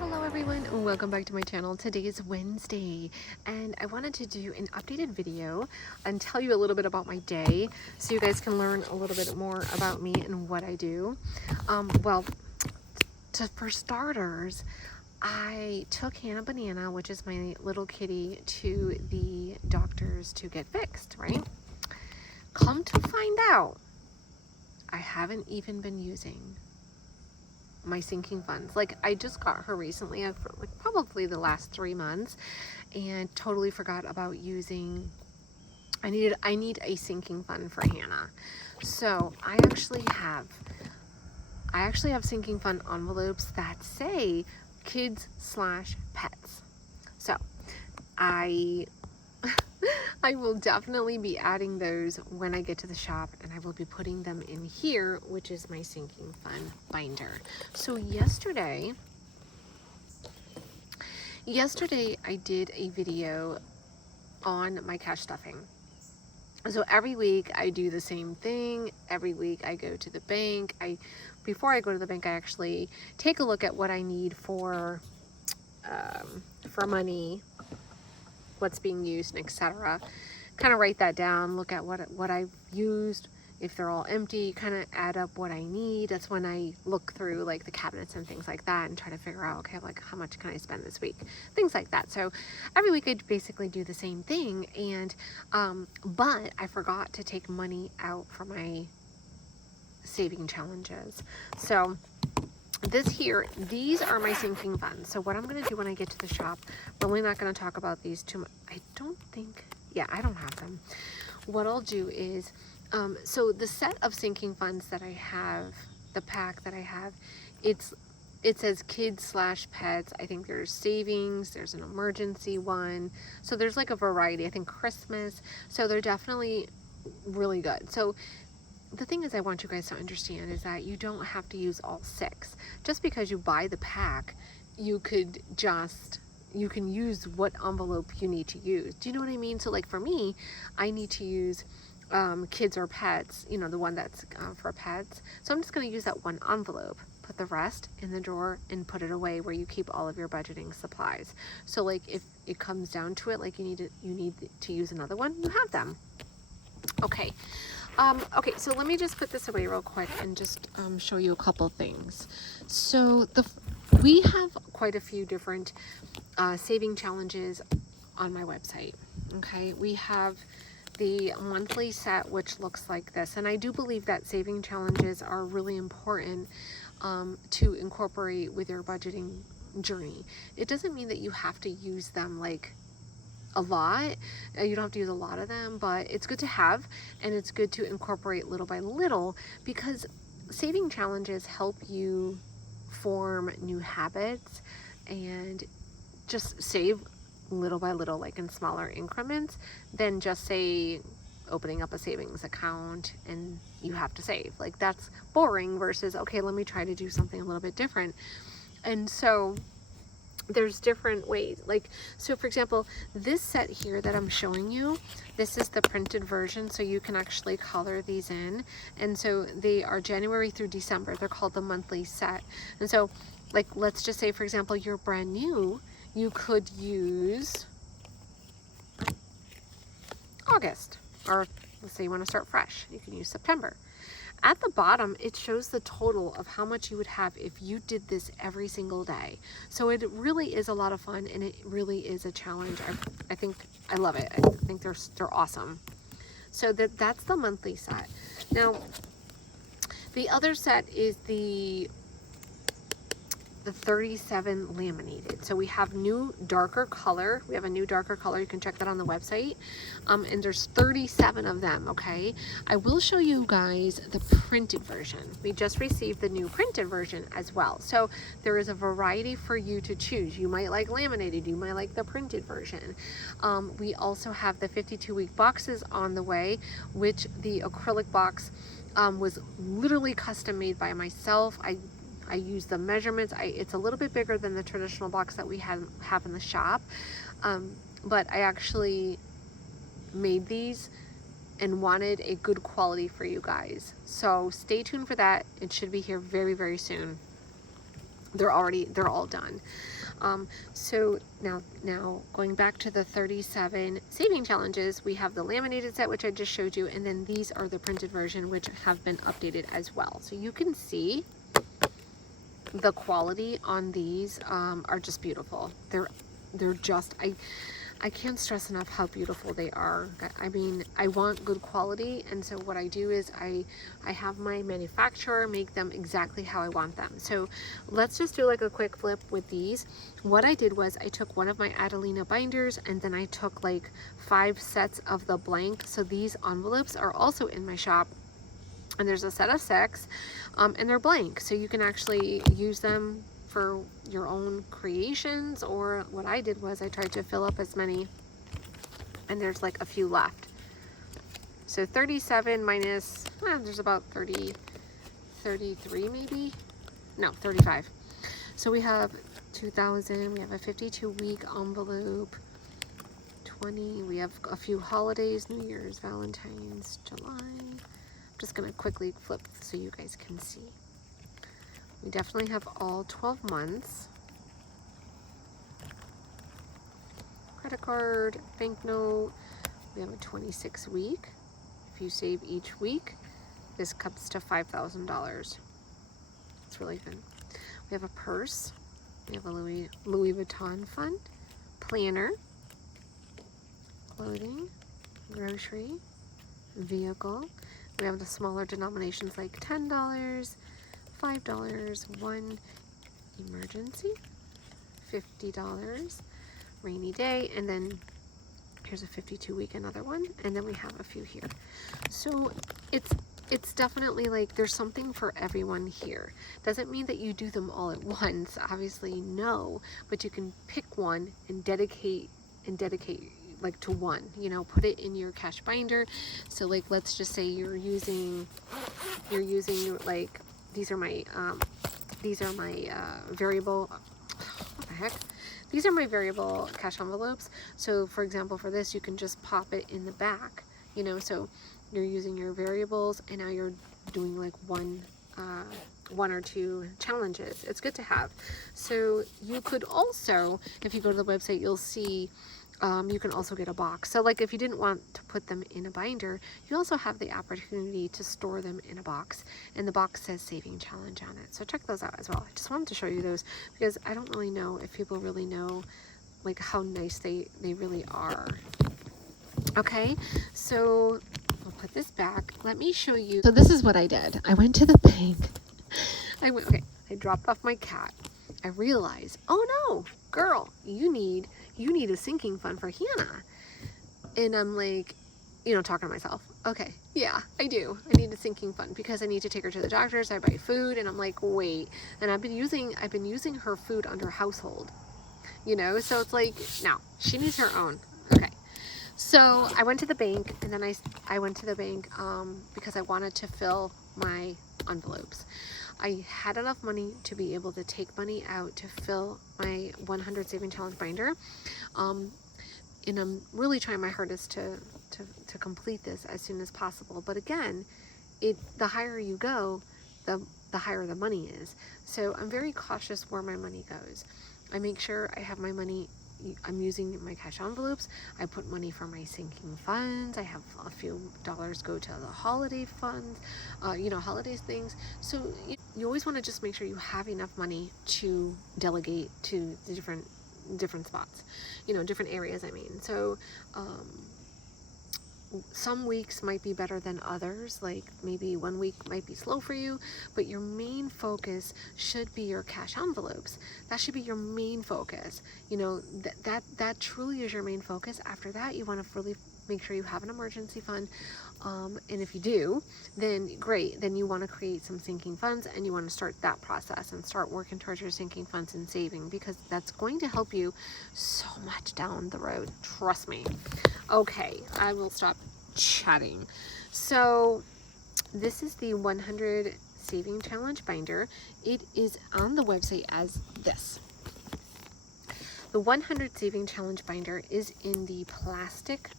Hello everyone and welcome back to my channel. Today is Wednesday and I wanted to do an updated video and tell you a little bit about my day so you guys can learn a little bit more about me and what I do. For starters, I took Hannah Banana, which is my little kitty, to the doctors to get fixed, right? Come to find out, I haven't even been using my sinking funds. Like, I just got her recently, for like probably the last 3 months, and totally forgot about using. I need a sinking fund for Hannah. So I actually have sinking fund envelopes that say kids/pets. So I will definitely be adding those when I get to the shop, and I will be putting them in here, which is my sinking fund binder. So yesterday I did a video on my cash stuffing. So every week I do the same thing. Every week I go to the bank. Before I go to the bank, I actually take a look at what I need for money, what's being used, and etc. Kind of write that down, look at what I've used. If they're all empty, kind of add up what I need. That's when I look through like the cabinets and things like that and try to figure out, okay, like how much can I spend this week? Things like that. So every week I basically do the same thing, and but I forgot to take money out for my saving challenges. So these are my sinking funds. So what I'm going to do when I get to the shop, I'm really not going to talk about these too much. I don't have them. What I'll do is, so the set of sinking funds that I have, the pack that I have, it says kids/pets. I think there's savings, there's an emergency one. So there's like a variety. I think Christmas. So they're definitely really good. So the thing is, I want you guys to understand is that you don't have to use all 6. Just because you buy the pack, you can use what envelope you need to use. Do you know what I mean? So like for me, I need to use kids or pets, the one that's for pets. So I'm just going to use that one envelope, put the rest in the drawer, and put it away where you keep all of your budgeting supplies. So like if it comes down to it, like you need to use another one, you have them. Okay. Okay, so let me just put this away real quick and just show you a couple things. So we have quite a few different saving challenges on my website. Okay, we have the monthly set, which looks like this, and I do believe that saving challenges are really important to incorporate with your budgeting journey. It doesn't mean that you have to use them like a lot. You don't have to use a lot of them, but it's good to have, and it's good to incorporate little by little, because saving challenges help you form new habits and just save little by little, like in smaller increments, than just say opening up a savings account and you have to save. Like, that's boring versus, okay, let me try to do something a little bit different. And so there's different ways. Like, so for example, this set here that I'm showing you, this is the printed version, so you can actually color these in. And so they are January through December. They're called the monthly set. And so, like, let's just say, for example, you're brand new, you could use August, or let's say you want to start fresh, you can use September. At the bottom, it shows the total of how much you would have if you did this every single day. So it really is a lot of fun, and it really is a challenge. I think I love it. I think they're awesome. So that's the monthly set. Now, the other set is the 37 laminated. So we have new darker color. We have a new darker color. You can check that on the website. And there's 37 of them, okay? I will show you guys the printed version. We just received the new printed version as well. So there is a variety for you to choose. You might like laminated. You might like the printed version. We also have the 52-week boxes on the way, which the acrylic box was literally custom made by myself. I use the measurements. It's a little bit bigger than the traditional box that we have in the shop, but I actually made these and wanted a good quality for you guys. So stay tuned for that. It should be here very, very soon. they're all done. So now going back to the 37 saving challenges, we have the laminated set, which I just showed you, and then these are the printed version, which have been updated as well. So you can see the quality on these are just beautiful. They're just, I can't stress enough how beautiful they are. I mean, I want good quality, and so what I do is I have my manufacturer make them exactly how I want them. So let's just do like a quick flip with these. What I did was I took one of my Adelina binders, and then I took like 5 sets of the blank. So these envelopes are also in my shop, and there's a set of 6, and they're blank. So you can actually use them for your own creations, or what I did was I tried to fill up as many, and there's like a few left. So 37 minus, there's about 33 maybe? No, 35. So we have 2,000, we have a 52-week envelope, 20, we have a few holidays, New Year's, Valentine's, July. I'm just gonna quickly flip so you guys can see. We definitely have all 12 months. Credit card, banknote. We have a 26 week. If you save each week, this comes to $5,000. It's really good. We have a purse. We have a Louis Vuitton fund, planner, clothing, grocery, vehicle. We have the smaller denominations like $10, $5, one emergency, $50, rainy day, and then here's a 52-week, another one, and then we have a few here. So it's definitely like there's something for everyone here. Doesn't mean that you do them all at once, obviously no, but you can pick one and dedicate like to one, you know, put it in your cash binder. So like, let's just say you're using like, these are my variable, what the heck? These are my variable cash envelopes. So for example, for this, you can just pop it in the back, you know, so you're using your variables, and now you're doing like one or 2 challenges. It's good to have. So you could also, if you go to the website, you'll see you can also get a box. So like if you didn't want to put them in a binder, you also have the opportunity to store them in a box, and the box says saving challenge on it. So check those out as well. I just wanted to show you those because I don't really know if people really know like how nice they really are. Okay, so I'll put this back. Let me show you. So this is what I did. I went to the bank. I dropped off my cat. I realized, oh no, girl, you need a sinking fund for Hanna. And I'm like, you know, talking to myself, okay, yeah, I do. I need a sinking fund because I need to take her to the doctors. I buy food, and I'm like, wait. And I've been using her food under household, you know, so it's like, no, she needs her own. Okay. So I went to the bank, and then I went to the bank because I wanted to fill my envelopes. I had enough money to be able to take money out to fill my 100 saving challenge binder, and I'm really trying my hardest to complete this as soon as possible. But again, the higher you go, the higher the money is. So I'm very cautious where my money goes. I make sure I have my money. I'm using my cash envelopes. I put money for my sinking funds. I have a few dollars go to the holiday funds, you know, holidays things. So you always want to just make sure you have enough money to delegate to the different spots, you know, different areas. I mean, so some weeks might be better than others. Like maybe one week might be slow for you, but your main focus should be your cash envelopes. That should be your main focus. You know, that truly is your main focus. After that, you want to really make sure you have an emergency fund. And if you do, then great. Then you want to create some sinking funds, and you want to start that process and start working towards your sinking funds and saving, because that's going to help you so much down the road. Trust me. Okay, I will stop chatting. So this is the 100 saving challenge binder. It is on the website as this. The 100 saving challenge binder is in the plastic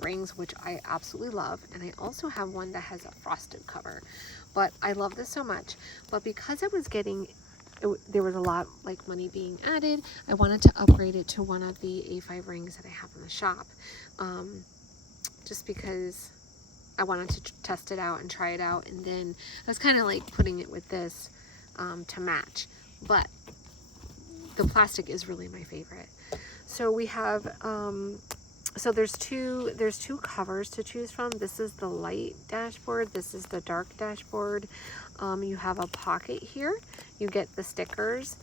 rings, which I absolutely love, and I also have one that has a frosted cover, but I love this so much. But because I was getting there was a lot like money being added. I wanted to upgrade it to one of the A5 rings that I have in the shop, just because I wanted to test it out and try it out, and then I was kind of like putting it with this to match, but the plastic is really my favorite. So we have so there's two covers to choose from. This is the light dashboard, this is the dark dashboard. You have a pocket here, you get the stickers,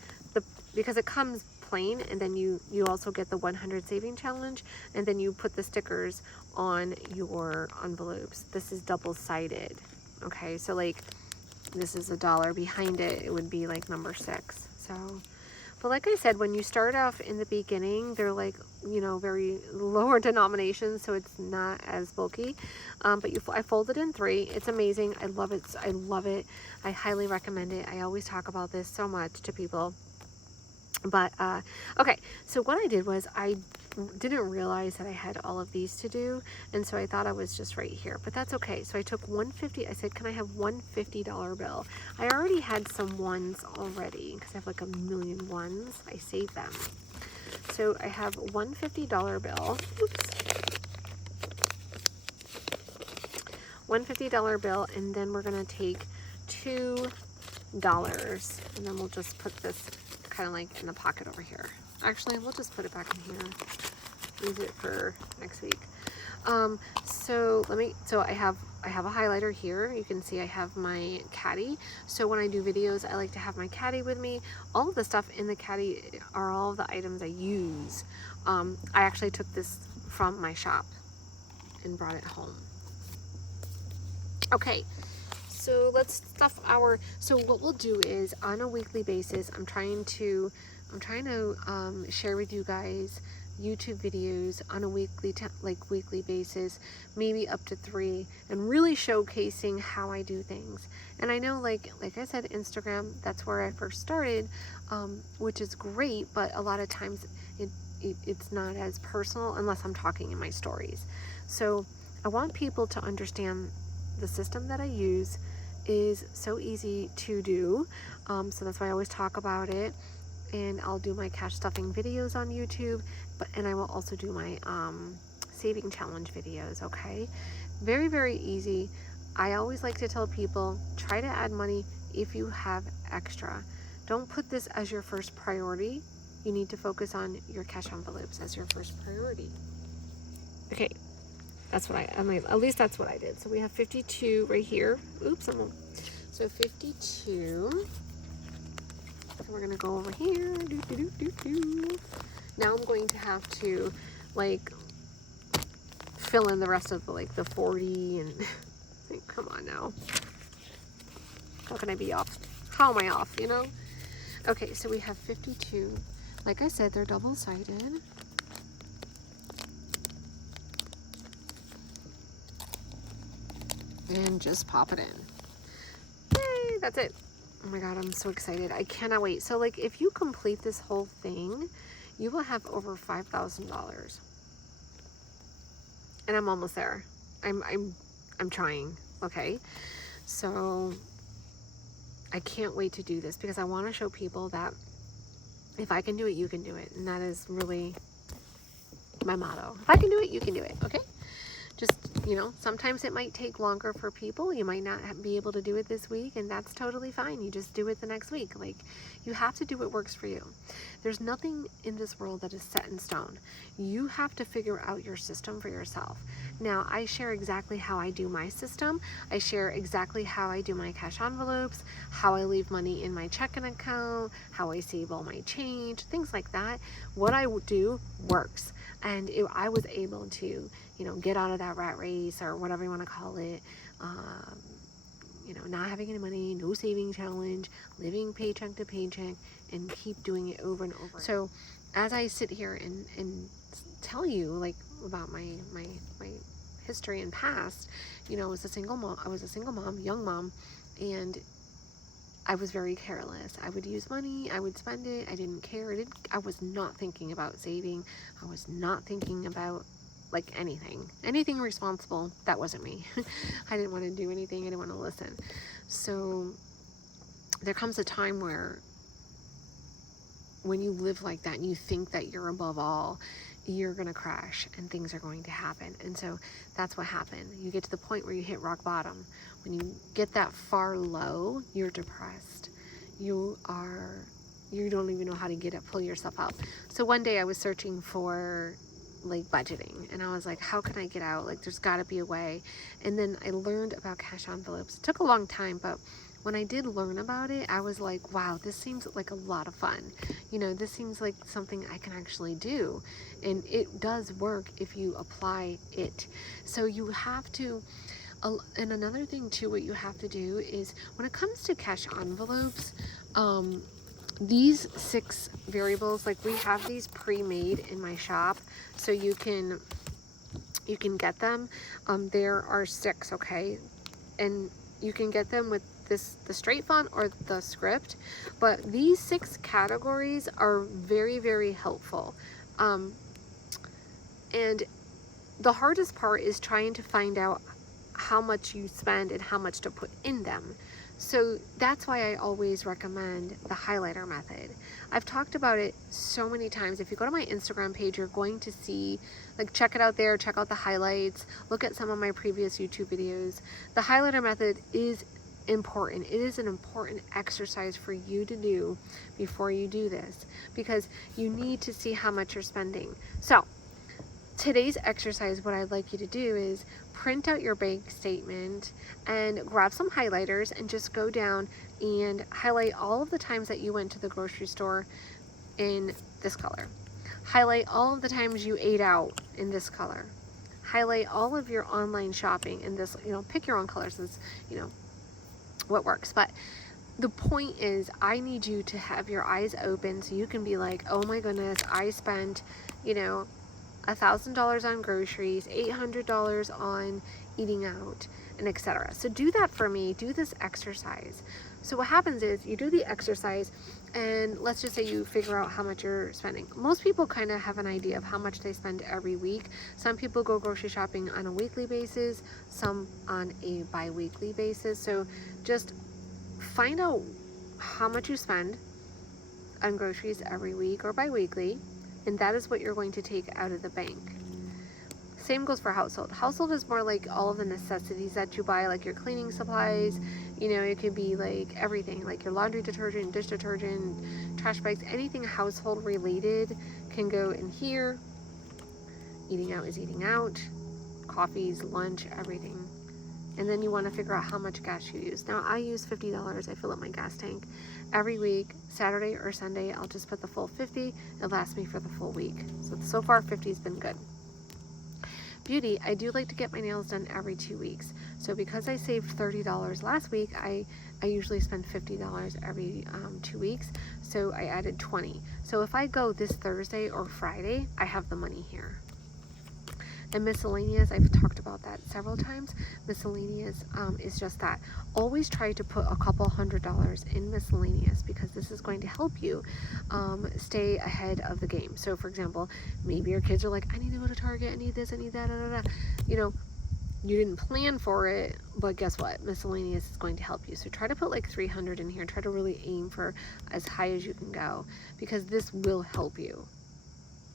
because it comes plain, and then you also get the 100 saving challenge, and then you put the stickers on your envelopes. This is double-sided. Okay, so like this is $1 behind it, it would be like number 6. So, but like I said, when you start off in the beginning, they're like, you know, very lower denominations, so it's not as bulky. But I fold it in 3. It's amazing. I love it. I love it. I highly recommend it. I always talk about this so much to people. But okay, so what I did was I didn't realize that I had all of these to do, and so I thought I was just right here, but that's okay. So I took $150. I said, can I have one $50 bill? I already had some ones already because I have like a million ones. I saved them. So I have one $50 bill. Oops. One $50 bill, and then we're gonna take $2, and then we'll just put this kind of like in the pocket over here. Actually, we'll just put it back in here. Use it for next week. So I have a highlighter here. You can see I have my caddy. So when I do videos, I like to have my caddy with me. All of the stuff in the caddy are all of the items I use. I actually took this from my shop and brought it home. Okay. So let's stuff so what we'll do is on a weekly basis, I'm trying to share with you guys YouTube videos on a weekly basis, maybe up to 3, and really showcasing how I do things. And I know, like I said, Instagram, that's where I first started, which is great, but a lot of times it's not as personal unless I'm talking in my stories. So I want people to understand the system that I use is so easy to do, so that's why I always talk about it. And I'll do my cash stuffing videos on YouTube, and I will also do my saving challenge videos. Okay, very, very easy. I always like to tell people, try to add money if you have extra. Don't put this as your first priority. You need to focus on your cash envelopes as your first priority. Okay, that's what at least that's what I did. So we have 52 right here. Oops, so 52. We're gonna go over here. Now I'm going to have to like fill in the rest of the 40 and come on now. How can I be off? How am I off, you know? Okay, so we have 52. Like I said, they're double-sided. And just pop it in. Yay, that's it. Oh my God, I'm so excited. I cannot wait. So like if you complete this whole thing, you will have over $5,000. And I'm almost there. I'm trying, okay? So I can't wait to do this because I want to show people that if I can do it, you can do it. And that is really my motto. If I can do it, you can do it, okay? Just, you know, sometimes it might take longer for people. You might not be able to do it this week, and that's totally fine. You just do it the next week. Like, you have to do what works for you. There's nothing in this world that is set in stone. You have to figure out your system for yourself. Now, I share exactly how I do my system. I share exactly how I do my cash envelopes, how I leave money in my checking account, how I save all my change, things like that. What I do works. And I was able to, you know, get out of that rat race or whatever you want to call it. You know, not having any money, no saving challenge, living paycheck to paycheck, and keep doing it over and over. So as I sit here and tell you like about my history and past, you know, I was a single mom, young mom, and I was very careless. I would use money, I would spend it, I didn't care. I was not thinking about saving. I was not thinking about like anything responsible. That wasn't me. I didn't want to do anything. I didn't want to listen. So there comes a time where when you live like that and you think that you're above all, you're going to crash and things are going to happen. And so that's what happened. You get to the point where you hit rock bottom. When you get that far low, you're depressed. You don't even know how to pull yourself out. So one day I was searching for like budgeting, and I was like, how can I get out? Like, there's got to be a way. And then I learned about cash envelopes. It took a long time, but when I did learn about it, I was like, wow, this seems like a lot of fun. You know, this seems like something I can actually do. And it does work if you apply it. So you have to, and another thing too, what you have to do is when it comes to cash envelopes, these 6 variables, like we have these pre-made in my shop, so you can get them. There are 6, okay? And you can get them with the straight font or the script, but these 6 categories are very, very helpful. And the hardest part is trying to find out how much you spend and how much to put in them. So that's why I always recommend the highlighter method. I've talked about it so many times. If you go to my Instagram page, you're going to see, like, check it out there, check out the highlights, look at some of my previous YouTube videos. The highlighter method is important. It is an important exercise for you to do before you do this, because you need to see how much you're spending. So today's exercise, what I'd like you to do is print out your bank statement and grab some highlighters and just go down and highlight all of the times that you went to the grocery store in this color. Highlight all of the times you ate out in this color. Highlight all of your online shopping in this, pick your own colors, as what works. But the point is, I need you to have your eyes open so you can be like, oh my goodness, I spent, $1,000 on groceries, $800 on eating out, and etc. So do that for me. Do this exercise. So what happens is you do the exercise, and let's just say you figure out how much you're spending. Most people kind of have an idea of how much they spend every week. Some people go grocery shopping on a weekly basis, some on a bi-weekly basis. So just find out how much you spend on groceries every week or bi-weekly, and that is what you're going to take out of the bank. Same goes for household. Household is more like all of the necessities that you buy, like your cleaning supplies. It could be like everything, like your laundry detergent, dish detergent, trash bags, anything household related can go in here. Eating out is eating out. Coffees, lunch, everything. And then you want to figure out how much gas you use. Now, I use $50. I fill up my gas tank every week. Saturday or Sunday, I'll just put the full 50. It lasts me for the full week. So far, 50 has been good. Beauty, I do like to get my nails done every 2 weeks. So because I saved $30 last week, I usually spend $50 every 2 weeks. So I added 20. So if I go this Thursday or Friday, I have the money here. And miscellaneous, I've talked about that several times. Miscellaneous is just that. Always try to put a couple $100 in miscellaneous, because this is going to help you stay ahead of the game. So for example, maybe your kids are like, I need to go to Target, I need this, I need that, you didn't plan for it, but guess what? Miscellaneous is going to help you. So try to put like 300 in here. Try to really aim for as high as you can go, because this will help you.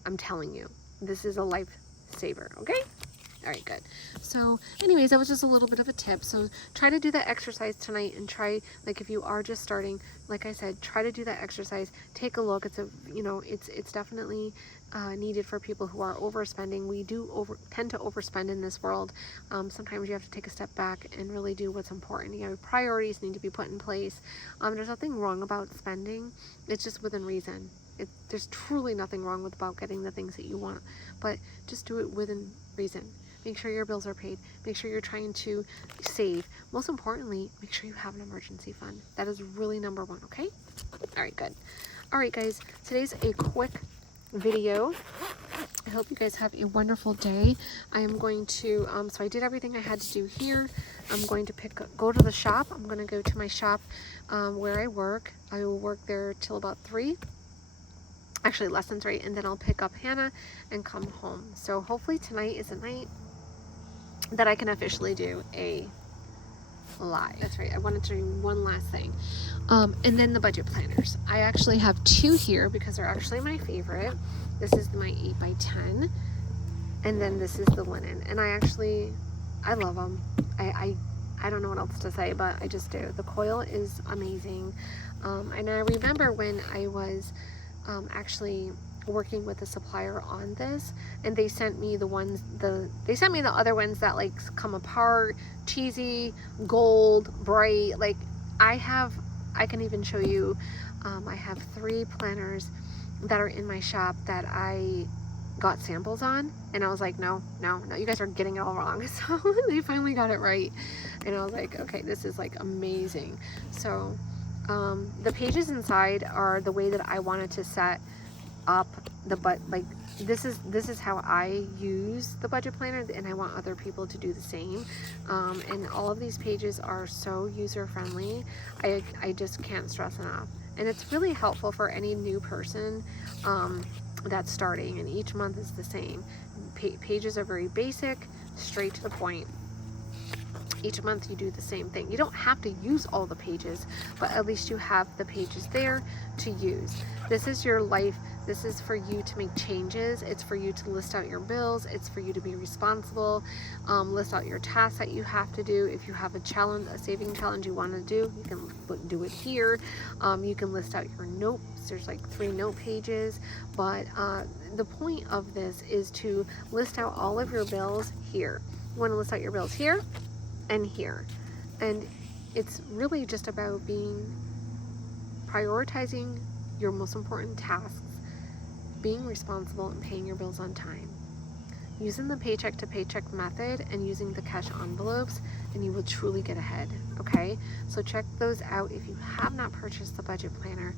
I'm telling you, this is a lifesaver, okay? All right, good. So anyways, that was just a little bit of a tip. So try to do that exercise tonight, and try, like, if you are just starting, like I said, try to do that exercise. Take a look. It's it's definitely needed for people who are overspending. We do tend to overspend in this world. Sometimes you have to take a step back and really do what's important. Priorities need to be put in place. There's nothing wrong about spending. It's just within reason. There's truly nothing wrong about getting the things that you want, but just do it within reason. Make sure your bills are paid. Make sure you're trying to save. Most importantly, make sure you have an emergency fund. That is really number one, okay? All right, good. All right, guys, today's a quick video. I hope you guys have a wonderful day. I am going to, so I did everything I had to do here. I'm going to go to the shop. I'm going to go to my shop where I work. I will work there till about 3. Actually, less than 3, and then I'll pick up Hannah and come home. So hopefully tonight is a night that I can officially do a lie. That's right. I wanted to do one last thing. And then the budget planners. I actually have 2 here because they're actually my favorite. This is my 8x10, and then this is the linen. And I love them. I don't know what else to say, but I just do. The coil is amazing. And I remember when I was actually working with a supplier on this, and they sent me the other ones that like come apart, cheesy, gold, bright. Like I can even show you, I have 3 planners that are in my shop that I got samples on, and I was like, no, you guys are getting it all wrong. So they finally got it right, and I was like, okay, this is like amazing. So the pages inside are the way that I wanted to set up this is how I use the budget planner, and I want other people to do the same. And all of these pages are so user friendly. I just can't stress enough, and it's really helpful for any new person that's starting, and each month is the same. Pages are very basic, straight to the point. Each month you do the same thing. You don't have to use all the pages, but at least you have the pages there to use. This is your life. This is for you to make changes. It's for you to list out your bills. It's for you to be responsible. List out your tasks that you have to do. If you have a challenge, a saving challenge you want to do, you can do it here. You can list out your notes. There's like 3 note pages, but the point of this is to list out all of your bills here. You want to list out your bills here and here, and it's really just about prioritizing your most important tasks, being responsible, and paying your bills on time, using the paycheck to paycheck method and using the cash envelopes, and you will truly get ahead. Okay, so check those out. If you have not purchased the budget planner,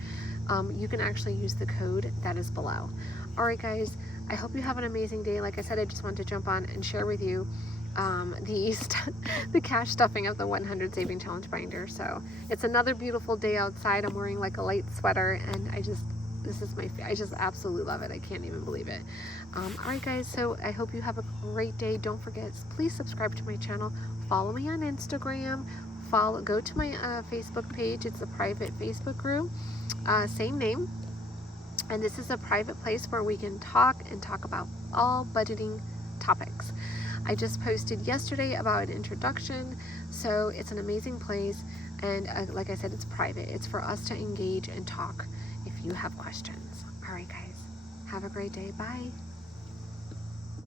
you can actually use the code that is below. All right guys, I hope you have an amazing day. Like I said, I just wanted to jump on and share with you the cash stuffing of the 100 saving challenge binder. So it's another beautiful day outside. I'm wearing like a light sweater, and I just absolutely love it. I can't even believe it. All right guys, so I hope you have a great day. Don't forget, please subscribe to my channel, follow me on Instagram, go to my Facebook page. It's a private Facebook group, same name, and this is a private place where we can talk about all budgeting topics. I just posted yesterday about an introduction, so it's an amazing place, and like I said, it's private. It's for us to engage and talk if you have questions. All right guys, have a great day. Bye.